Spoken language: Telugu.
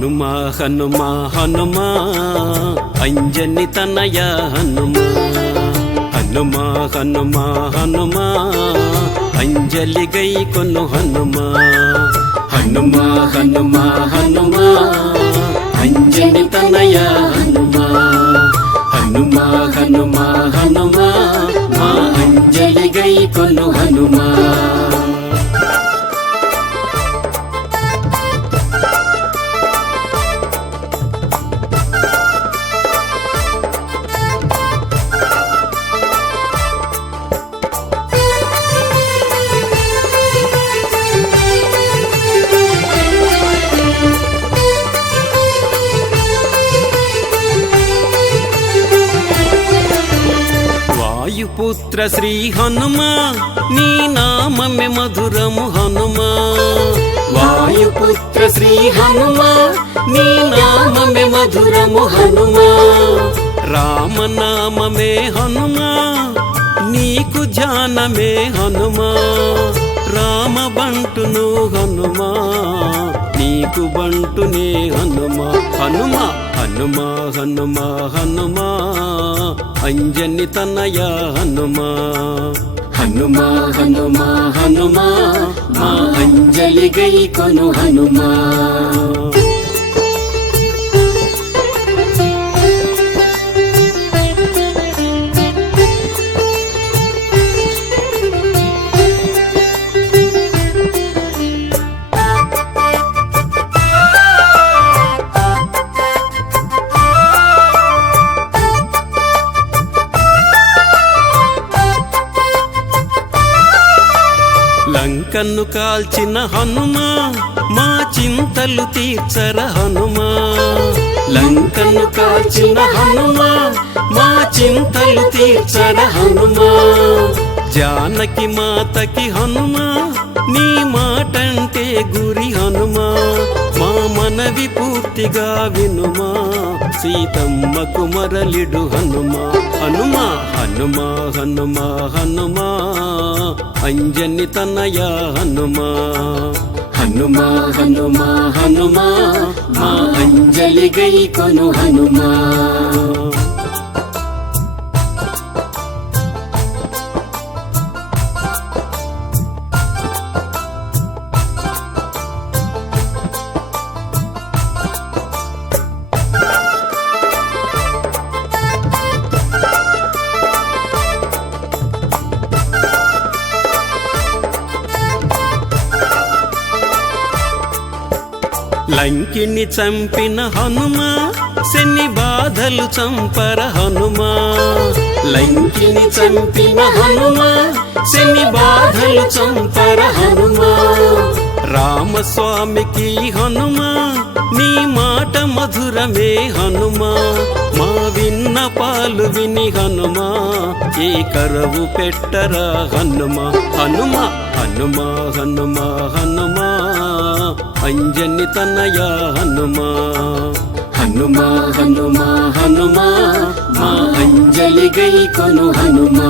హనుమా హనుమా హనుమా అంజని తనయ హనుమా హనుమా హనుమా హనుమా అంజలి గై కొను హనుమా హనుమా హనుమా హనుమా అంజని తనయ హనుమా హనుమా హనుమా హనుమా మా అంజలి గై కొను హనుమా వాయుపుత్ర శ్రీ హనుమా నీ నామమే మధురము హనుమా వాయుపుత్ర శ్రీ హనుమా నీ నామమే మధురము హనుమా రామనామమే హనుమా నీకు ధ్యానమే హనుమా రామ బంటును హనుమా నీకు బంటునే హనుమా హనుమా హనుమా హనుమా హనుమా అంజని తనయ హనుమా హనుమా హనుమా హనుమా మా అంజలి గై కొను హనుమా లంకను కాల్చిన హనుమా మా చింతలు తీర్చర హనుమా లంకను కాల్చిన హనుమా మా చింతలు తీర్చర హనుమా జానకి మాతకి హనుమా నీ మాటంటే గురి హనుమా మా మనవి పూర్తిగా వినుమా సీతమ్మకు మరలిడు హనుమా హనుమా హనుమా హనుమా హనుమా అంజని తనయ హనుమా హనుమా హనుమా హనుమా మా అంజలి గై కొను హనుమా లంకిని చంపిన హనుమా శని బాధలు చంపర హనుమా లంకిని చంపిన హనుమా శని బాధలు చంపర హనుమా రామస్వామికి హనుమా నీ మాట మధురమే హనుమా మా విన్న పాలు విని హనుమా ఏ కరవు పెట్టరా హనుమా హనుమా హనుమా హనుమా హనుమా అంజని తనయ హనుమా హనుమా హనుమా హనుమా మా అంజలి గై కొను హనుమా